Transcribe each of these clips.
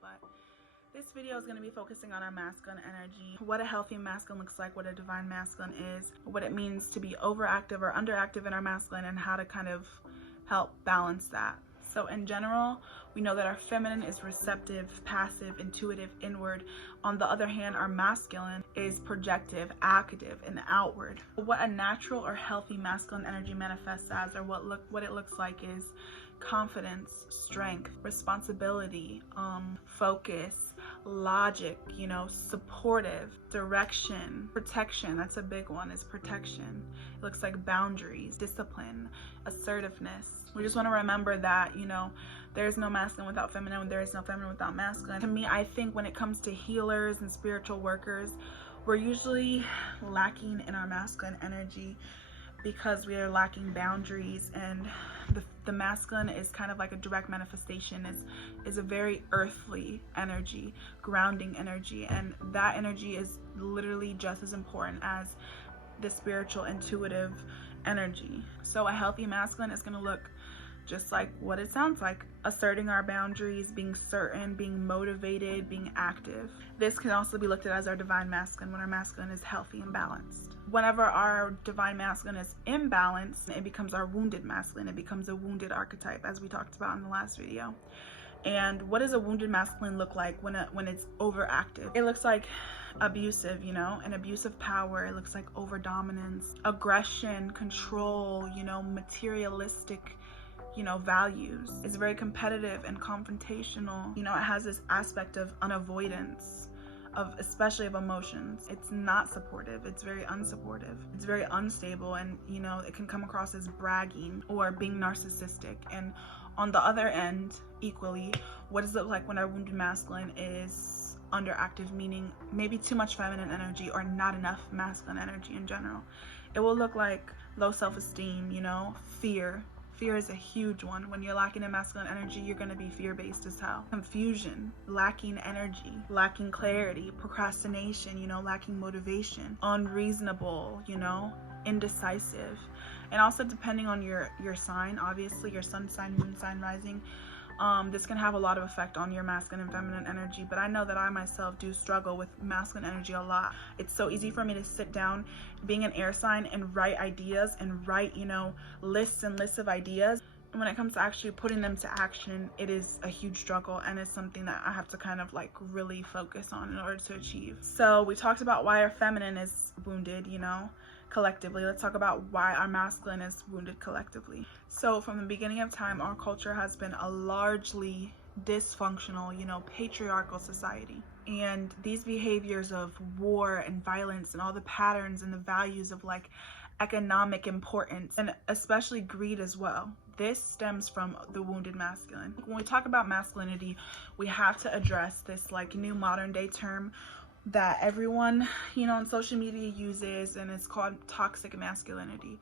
but this video is going to be focusing on our masculine energy, what a healthy masculine looks like, what a divine masculine is, what it means to be overactive or underactive in our masculine, and how to kind of help balance that. So in general, we know that our feminine is receptive, passive, intuitive, inward. On the other hand, our masculine is projective, active, and outward. What a natural or healthy masculine energy manifests as, or what it looks like, is confidence, strength, responsibility, focus, logic, supportive, direction, protection. That's a big one, is protection. It looks like boundaries, discipline, assertiveness. We just want to remember that, there is no masculine without feminine, there is no feminine without masculine. To me, I think when it comes to healers and spiritual workers, we're usually lacking in our masculine energy because we are lacking boundaries, and the masculine is kind of like a direct manifestation, is a very earthly energy, grounding energy, and that energy is literally just as important as the spiritual, intuitive energy. So a healthy masculine is going to look just like what it sounds like: asserting our boundaries, being certain, being motivated, being active. This can also be looked at as our divine masculine when our masculine is healthy and balanced. Whenever our divine masculine is imbalanced, it becomes our wounded masculine. It becomes a wounded archetype, as we talked about in the last video. And what does a wounded masculine look like when it's overactive? It looks like abusive, an abusive power. It looks like over dominance, aggression, control, materialistic, values. It's very competitive and confrontational. It has this aspect of unavoidance, especially of emotions. It's not supportive. It's very unsupportive. It's very unstable, and it can come across as bragging or being narcissistic. And on the other end, equally, what does it look like when our wounded masculine is underactive, meaning maybe too much feminine energy or not enough masculine energy in general? It will look like low self-esteem, fear. Fear is a huge one. When you're lacking in masculine energy, you're going to be fear-based as hell. Confusion, lacking energy, lacking clarity, procrastination, lacking motivation, unreasonable, indecisive. And also, depending on your sign, obviously your sun sign, moon sign, rising, this can have a lot of effect on your masculine and feminine energy. But I know that I myself do struggle with masculine energy a lot. It's so easy for me to sit down, being an air sign, and write ideas and write, lists and lists of ideas. And when it comes to actually putting them to action, it is a huge struggle, and it's something that I have to kind of like really focus on in order to achieve. So we talked about why our feminine is wounded, collectively. Let's talk about why our masculine is wounded collectively. So from the beginning of time, our culture has been a largely dysfunctional, patriarchal society. And these behaviors of war and violence and all the patterns and the values of like economic importance, and especially greed as well, this stems from the wounded masculine. When we talk about masculinity, we have to address this like new modern day term that everyone, on social media uses, and it's called toxic masculinity.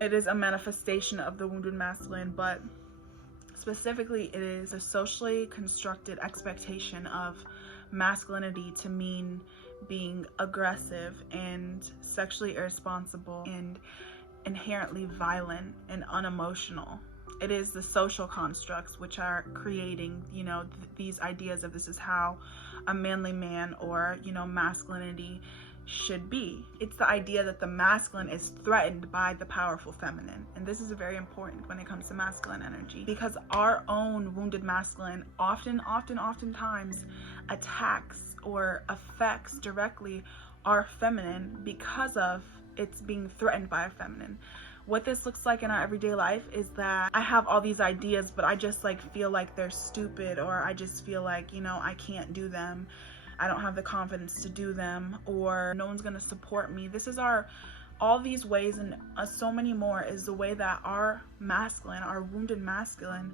It is a manifestation of the wounded masculine, but specifically it is a socially constructed expectation of masculinity to mean being aggressive and sexually irresponsible and inherently violent and unemotional. It is the social constructs which are creating, these ideas of this is how a manly man or, masculinity should be. It's the idea that the masculine is threatened by the powerful feminine. And this is very important when it comes to masculine energy, because our own wounded masculine oftentimes attacks or affects directly our feminine because of it's being threatened by a feminine. What this looks like in our everyday life is that I have all these ideas, but I just feel like they're stupid, or I just feel like, I can't do them. I don't have the confidence to do them, or no one's gonna support me. This is all these ways, and so many more, is the way that our masculine, our wounded masculine,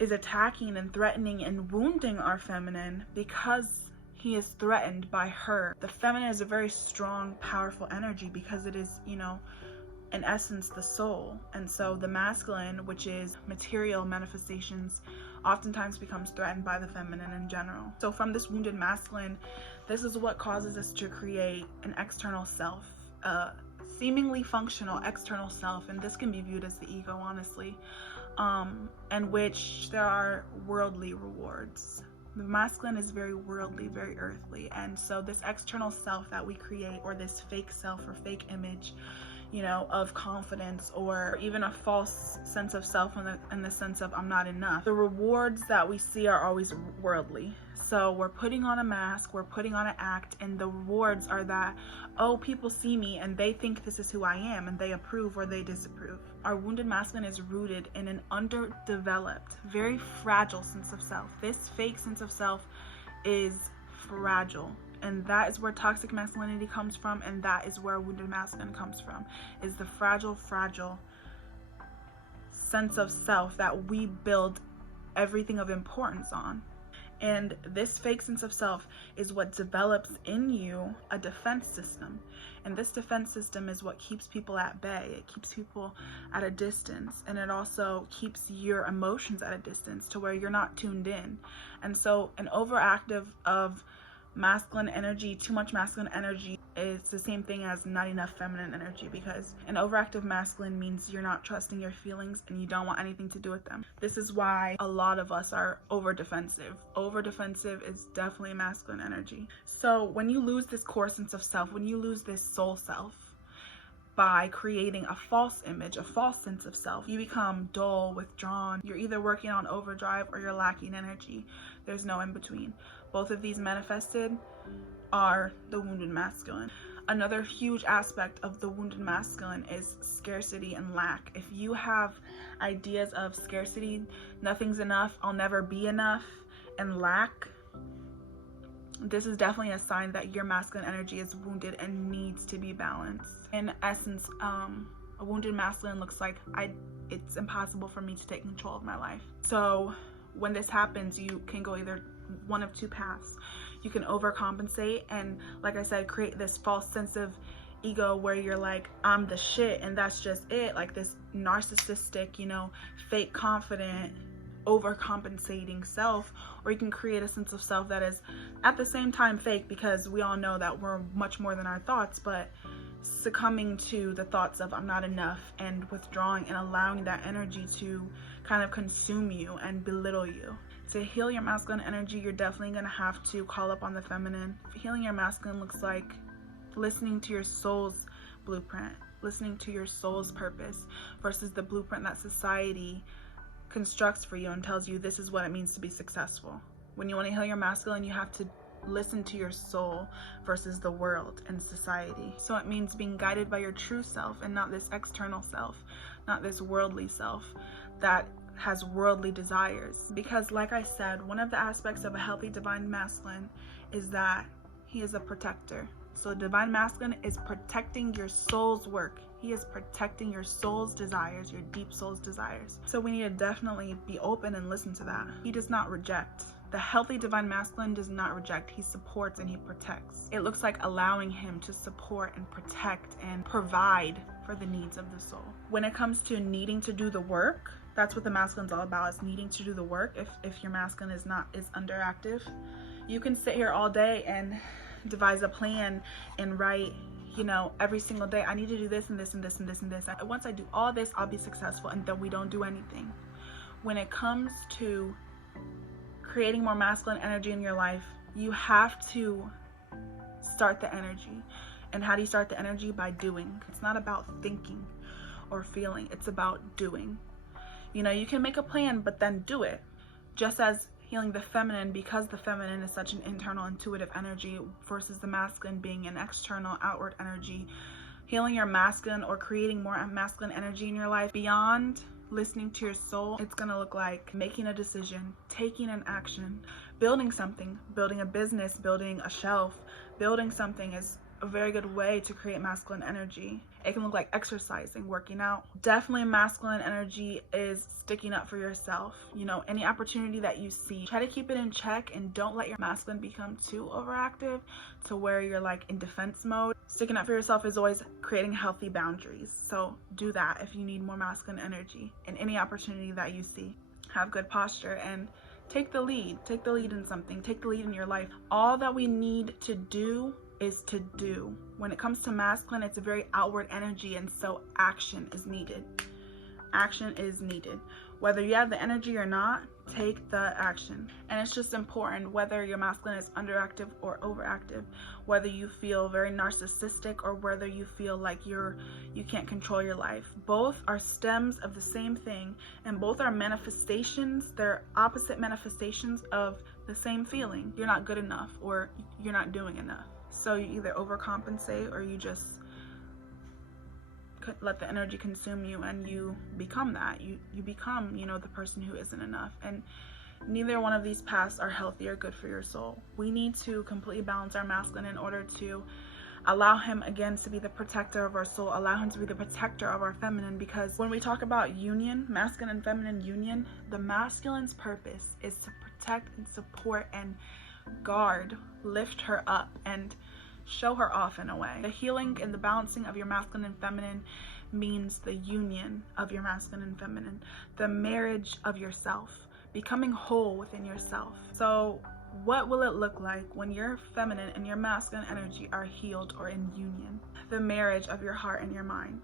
is attacking and threatening and wounding our feminine because he is threatened by her. The feminine is a very strong, powerful energy because it is, in essence, the soul. And so the masculine, which is material manifestations, oftentimes becomes threatened by the feminine in general. So from this wounded masculine, this is what causes us to create an external self, seemingly functional external self, and this can be viewed as the ego, honestly, in which there are worldly rewards. The masculine is very worldly, very earthly, and so this external self that we create, or this fake self or fake image, you know, of confidence, or even a false sense of self in the sense of I'm not enough. The rewards that we see are always worldly. So we're putting on a mask, we're putting on an act, and the rewards are that, oh, people see me and they think this is who I am, and they approve or they disapprove. Our wounded masculine is rooted in an underdeveloped, very fragile sense of self. This fake sense of self is fragile. And that is where toxic masculinity comes from, and that is where wounded masculine comes from, is the fragile sense of self that we build everything of importance on. And this fake sense of self is what develops in you a defense system. And this defense system is what keeps people at bay. It keeps people at a distance, and it also keeps your emotions at a distance to where you're not tuned in. And so an overactive of masculine energy, too much masculine energy, is the same thing as not enough feminine energy, because an overactive masculine means you're not trusting your feelings and you don't want anything to do with them. This is why a lot of us are over defensive. Over defensive is definitely masculine energy. So when you lose this core sense of self, when you lose this soul self by creating a false image, a false sense of self, you become dull, withdrawn. You're either working on overdrive or you're lacking energy. There's no in between. Both of these manifested are the wounded masculine. Another huge aspect of the wounded masculine is scarcity and lack. If you have ideas of scarcity, nothing's enough, I'll never be enough, and lack, this is definitely a sign that your masculine energy is wounded and needs to be balanced. In essence, a wounded masculine looks like it's impossible for me to take control of my life. So when this happens, you can go either one of two paths. You can overcompensate and, like I said, create this false sense of ego where you're like, I'm the shit and that's just it, like this narcissistic, you know, fake confident, overcompensating self. Or you can create a sense of self that is at the same time fake, because we all know that we're much more than our thoughts, but succumbing to the thoughts of I'm not enough and withdrawing and allowing that energy to kind of consume you and belittle you. To heal your masculine energy, you're definitely going to have to call up on the feminine. Healing your masculine looks like listening to your soul's blueprint, listening to your soul's purpose versus the blueprint that society constructs for you and tells you this is what it means to be successful. When you want to heal your masculine, you have to listen to your soul versus the world and society. So it means being guided by your true self and not this external self, not this worldly self that has worldly desires. Because like I said, one of the aspects of a healthy divine masculine is that he is a protector. So divine masculine is protecting your soul's work. He is protecting your soul's desires, your deep soul's desires. So we need to definitely be open and listen to that. He does not reject. The healthy divine masculine does not reject. He supports and he protects. It looks like allowing him to support and protect and provide for the needs of the soul. When it comes to needing to do the work, that's what the masculine's all about, is needing to do the work. If your masculine is underactive, you can sit here all day and devise a plan and write, you know, every single day, I need to do this and this and this and this and this. Once I do all this, I'll be successful, and then we don't do anything. When it comes to creating more masculine energy in your life, you have to start the energy. And how do you start the energy? By doing. It's not about thinking or feeling, it's about doing. You know, you can make a plan, but then do it. Just as healing the feminine, because the feminine is such an internal, intuitive energy versus the masculine being an external, outward energy. Healing your masculine or creating more masculine energy in your life beyond listening to your soul, it's gonna look like making a decision, taking an action, building something, building a business, building a shelf. Building something is a very good way to create masculine energy. It can look like exercising, working out. Definitely masculine energy is sticking up for yourself. You know, any opportunity that you see, try to keep it in check and don't let your masculine become too overactive to where you're like in defense mode. Sticking up for yourself is always creating healthy boundaries. So do that if you need more masculine energy in any opportunity that you see. Have good posture and take the lead. Take the lead in something. Take the lead in your life. All that we need to do is to do. When it comes to masculine, it's a very outward energy, and so action is needed. Action is needed. Whether you have the energy or not, take the action. And it's just important whether your masculine is underactive or overactive, whether you feel very narcissistic or whether you feel like you can't control your life. Both are stems of the same thing, and both are manifestations. They're opposite manifestations of the same feeling. You're not good enough, or you're not doing enough. So you either overcompensate, or you just let the energy consume you, and you become that. You become, the person who isn't enough. And neither one of these paths are healthy or good for your soul. We need to completely balance our masculine in order to allow him again to be the protector of our soul, allow him to be the protector of our feminine. Because when we talk about union, masculine and feminine union, the masculine's purpose is to protect and support and guard, lift her up, and show her off in a way. The healing and the balancing of your masculine and feminine means the union of your masculine and feminine, the marriage of yourself, becoming whole within yourself. So what will it look like when your feminine and your masculine energy are healed or in union? The marriage of your heart and your mind.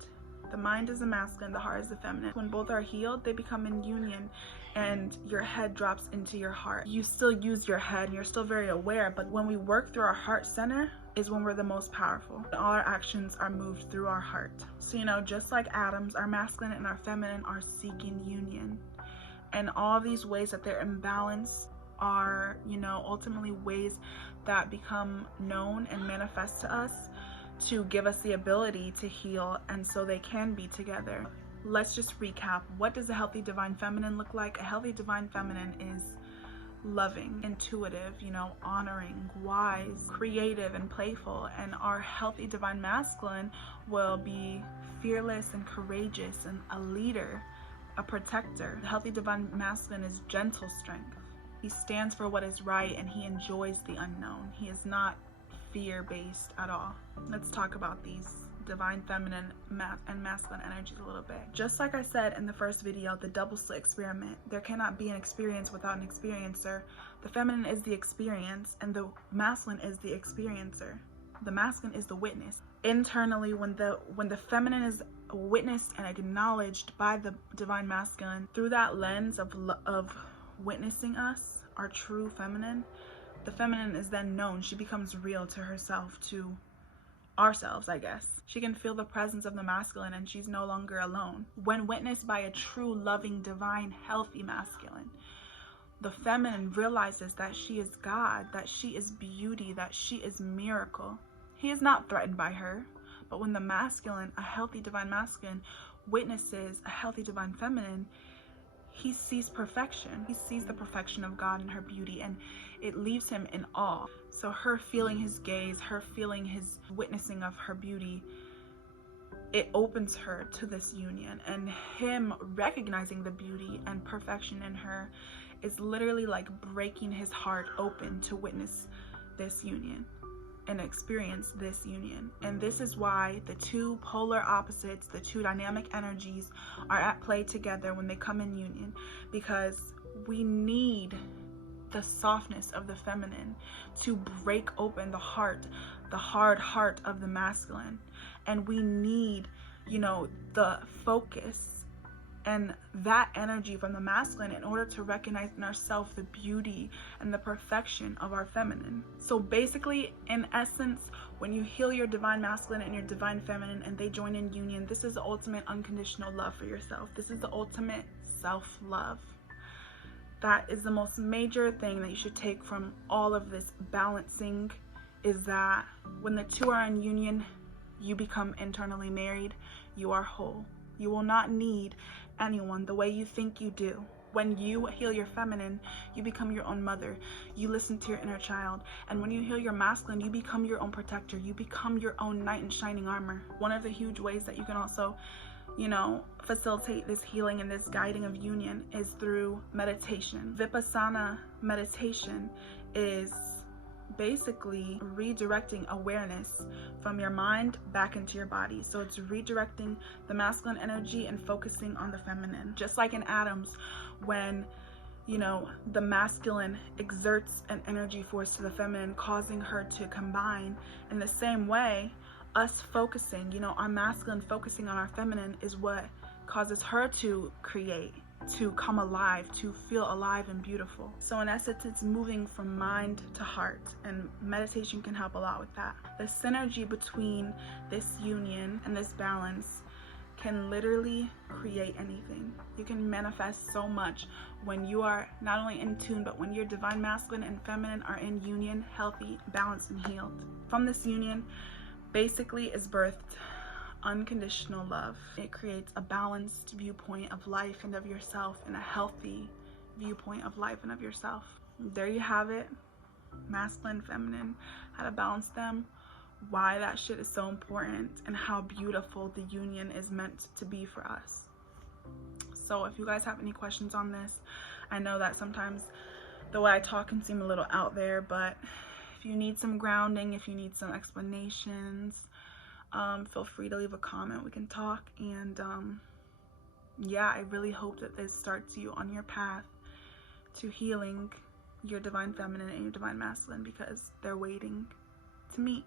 The mind is the masculine, the heart is the feminine. When both are healed, they become in union, and your head drops into your heart. You still use your head and you're still very aware, but when we work through our heart center is when we're the most powerful. All our actions are moved through our heart. So, just like atoms, our masculine and our feminine are seeking union. And all these ways that they're imbalanced are, ultimately ways that become known and manifest to us to give us the ability to heal, and so they can be together. Let's just recap. What does a healthy divine feminine look like? A healthy divine feminine is loving, intuitive, honoring, wise, creative, and playful. And our healthy divine masculine will be fearless and courageous and a leader, a protector. The healthy divine masculine is gentle strength. He stands for what is right, and he enjoys the unknown. He is not fear-based at all. Let's talk about these divine feminine and masculine energies a little bit. Just like I said in the first video, the double slit experiment, there cannot be an experience without an experiencer. The feminine is the experience, and the masculine is the experiencer. The masculine is the witness. Internally, when the feminine is witnessed and acknowledged by the divine masculine through that lens of witnessing us, our true feminine, the feminine is then known. She becomes real to herself, to ourselves, I guess. She can feel the presence of the masculine, and she's no longer alone. When witnessed by a true, loving, divine, healthy masculine, the feminine realizes that she is God, that she is beauty, that she is miracle. He is not threatened by her. But when the masculine, a healthy divine masculine, witnesses a healthy divine feminine, he sees perfection. He sees the perfection of God and her beauty, and it leaves him in awe. So her feeling his gaze, her feeling his witnessing of her beauty, it opens her to this union. And him recognizing the beauty and perfection in her is literally like breaking his heart open to witness this union and experience this union. And this is why the two polar opposites, the two dynamic energies, are at play together when they come in union, because we need the softness of the feminine to break open the heart, the hard heart of the masculine. And we need, the focus and that energy from the masculine in order to recognize in ourselves the beauty and the perfection of our feminine. So basically, in essence, when you heal your divine masculine and your divine feminine and they join in union, this is the ultimate unconditional love for yourself. This is the ultimate self-love. That is the most major thing that you should take from all of this balancing, is that when the two are in union, you become internally married, you are whole. You will not need anyone the way you think you do. When you heal your feminine, you become your own mother. You listen to your inner child. And when you heal your masculine, you become your own protector. You become your own knight in shining armor. One of the huge ways that you can also, facilitate this healing and this guiding of union is through meditation. Vipassana meditation is basically redirecting awareness from your mind back into your body. So it's redirecting the masculine energy and focusing on the feminine. Just like in atoms, when you know, the masculine exerts an energy force to the feminine, causing her to combine. In the same way, us focusing, you know, our masculine focusing on our feminine is what causes her to create, to come alive, to feel alive and beautiful. So in essence, it's moving from mind to heart, and meditation can help a lot with that. The synergy between this union and this balance can literally create anything. You can manifest so much when you are not only in tune, but when your divine masculine and feminine are in union, healthy, balanced, and healed. From this union, basically is birthed unconditional love. It creates a balanced viewpoint of life and of yourself, and a healthy viewpoint of life and of yourself. There you have it. Masculine, feminine, how to balance them, why that shit is so important, and how beautiful the union is meant to be for us. So if you guys have any questions on this, I know that sometimes the way I talk can seem a little out there, but if you need some grounding, if you need some explanations, feel free to leave a comment. We can talk. And yeah, I really hope that this starts you on your path to healing your divine feminine and your divine masculine, because they're waiting to meet.